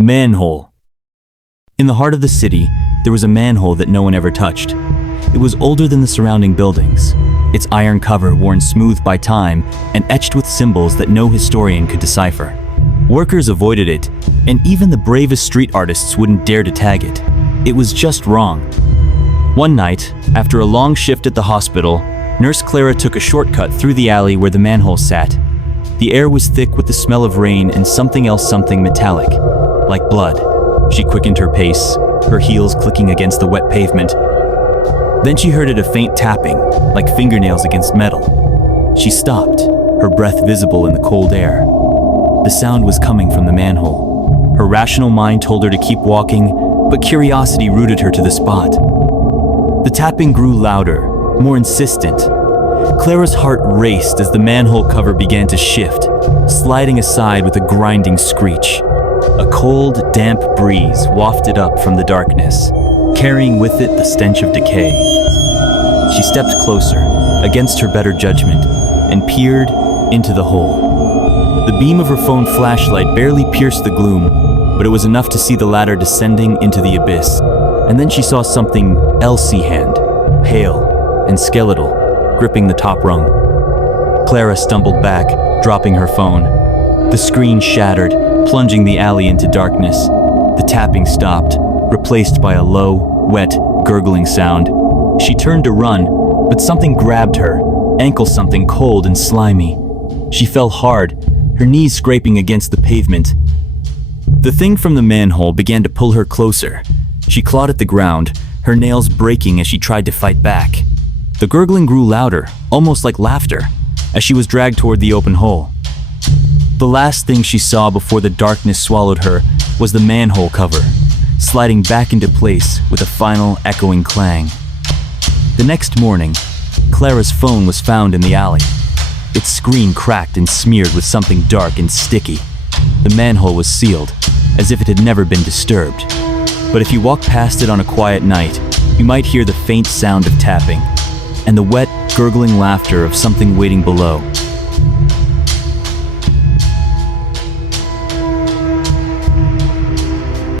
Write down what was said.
Manhole. In the heart of the city, there was a manhole that no one ever touched. It was older than the surrounding buildings, its iron cover worn smooth by time and etched with symbols that no historian could decipher. Workers avoided it, and even the bravest street artists wouldn't dare to tag it. It was just wrong. One night, after a long shift at the hospital, Nurse Clara took a shortcut through the alley where the manhole sat. The air was thick with the smell of rain and something metallic, like blood. She quickened her pace, her heels clicking against the wet pavement. Then she heard a faint tapping, like fingernails against metal. She stopped, her breath visible in the cold air. The sound was coming from the manhole. Her rational mind told her to keep walking, but curiosity rooted her to the spot. The tapping grew louder, more insistent. Clara's heart raced as the manhole cover began to shift, sliding aside with a grinding screech. A cold, damp breeze wafted up from the darkness, carrying with it the stench of decay. She stepped closer, against her better judgment, and peered into the hole. The beam of her phone flashlight barely pierced the gloom, but it was enough to see the ladder descending into the abyss. And then she saw something Elsie hand, pale and skeletal, gripping the top rung. Clara stumbled back, dropping her phone. The screen shattered, plunging the alley into darkness. The tapping stopped, replaced by a low, wet, gurgling sound. She turned to run, but something grabbed her, ankle something cold and slimy. She fell hard, her knees scraping against the pavement. The thing from the manhole began to pull her closer. She clawed at the ground, her nails breaking as she tried to fight back. The gurgling grew louder, almost like laughter, as she was dragged toward the open hole. The last thing she saw before the darkness swallowed her was the manhole cover, sliding back into place with a final echoing clang. The next morning, Clara's phone was found in the alley. Its screen cracked and smeared with something dark and sticky. The manhole was sealed, as if it had never been disturbed. But if you walk past it on a quiet night, you might hear the faint sound of tapping, and the wet, gurgling laughter of something waiting below.